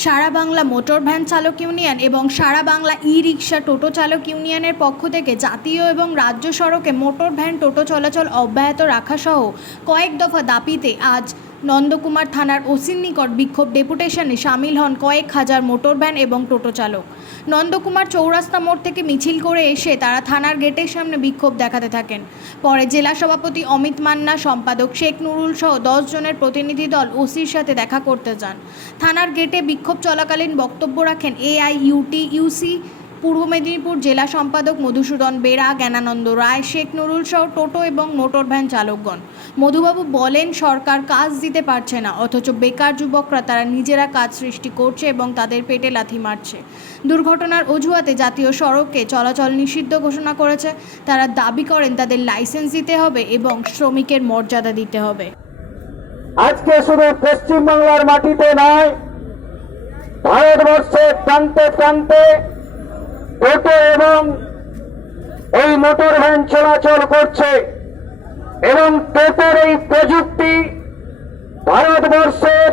সারা Bangla motor van চালক union এবং সারা বাংলা ই রিক্সা টোটো চালক ইউনিয়নের পক্ষ থেকে জাতীয় এবং রাজ্য সড়কে মোটর ভ্যান টোটো চলাচল অব্যাহত রাখাসহ কয়েক দফা দাপিতে আজ নন্দকুমার থানার ওসির নিকট বিক্ষোভ ডেপুটেশনে সামিল হন কয়েক হাজার মোটর ভ্যান এবং টোটো চালক। নন্দকুমার চৌরাস্তা মোড় থেকে মিছিল করে এসে তারা থানার গেটের সামনে বিক্ষোভ দেখাতে থাকেন। পরে জেলা সভাপতি অমিত মান্না, সম্পাদক শেখ নুরুল সহ দশ জনের প্রতিনিধি দল ওসির সাথে দেখা করতে যান। থানার গেটে বিক্ষোভ চলাকালীন বক্তব্য রাখেন এআইইউটি ইউসি পূর্ব মেদিনীপুর জেলা সম্পাদক মধুসূদন বেড়া জ্ঞানানন্দ রায়, শেখ নুরুল সহ টোটো এবং মোটর ভ্যান চালকগণ। মধুবাবু বলেন, সরকার কাজ দিতে পারছে না, অথচ বেকার যুবকরা তারা নিজেরা কাজ সৃষ্টি করছে এবং তাদের পেটে লাথি মারছে। দুর্ঘটনার অজুহাতে জাতীয় সড়কে চলাচল নিষিদ্ধ ঘোষণা করেছে। তারা দাবি করেন, তাদের লাইসেন্স দিতে হবে এবং শ্রমিকের মর্যাদা দিতে হবে। আজকে শুধু পশ্চিম বাংলার মাটিতে নয়, ভারতবর্ষের প্রান্তে প্রান্তে টোটো এবং এই মোটর ভ্যান চলাচল করছে এবং টোটোর এই প্রযুক্তি ভারতবর্ষের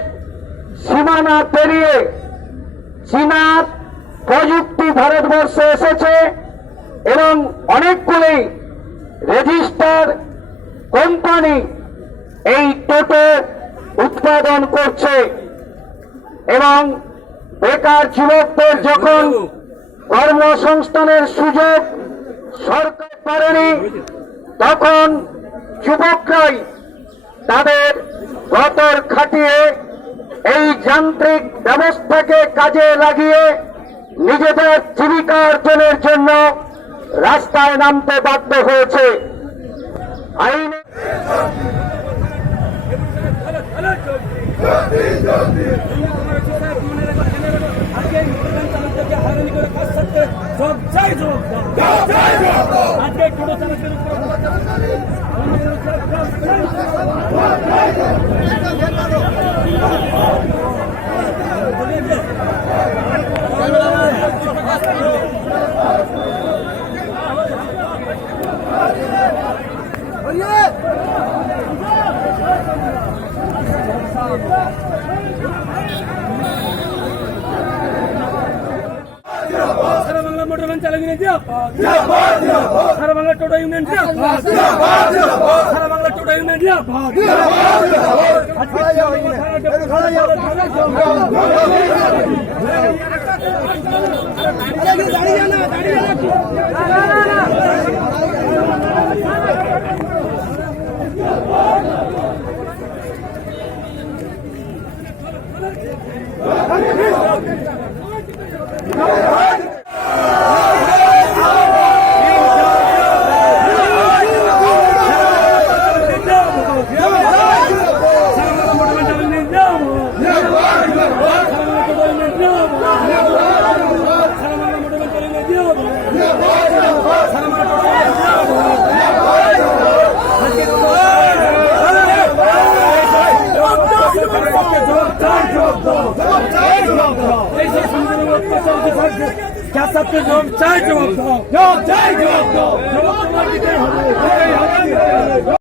সীমানা পেরিয়ে চীনা প্রযুক্তি ভারতবর্ষে এসেছে এবং অনেকগুলি রেজিস্টার কোম্পানি এই টোটো উৎপাদন করছে এবং বেকার যুবকদের যখন কর্মসংস্থানের সুযোগ সরকার করেনি তখন যুবকরাই তাদের গতর খাটিয়ে এই যান্ত্রিক ব্যবস্থাকে কাজে লাগিয়ে নিজেদের জীবিকা অর্জনের জন্য রাস্তায় নামতে বাধ্য হয়েছে। আইনে সব চাই জবাব দাও আজকে টোটো চালকের উপর সারা ভ্যান চালক ইউনিয়ন সারা বাংলা টোটো ইউনিয়ন সারা বাংলা টোটো ইউনিয়ন জিয়াবাদ সারা বাংলা মোটর ভ্যান চালক ইউনিয়ন জিয়াবাদ সারা বাংলা টোটো ইউনিয়ন জিয়াবাদ সারা বাংলা মোটর ভ্যান চালক ইউনিয়ন ছাত্রের জবাব চাই জবাব দাও। জবাব চাই জবাব দাও। জবাব তোমার দিতে হবে।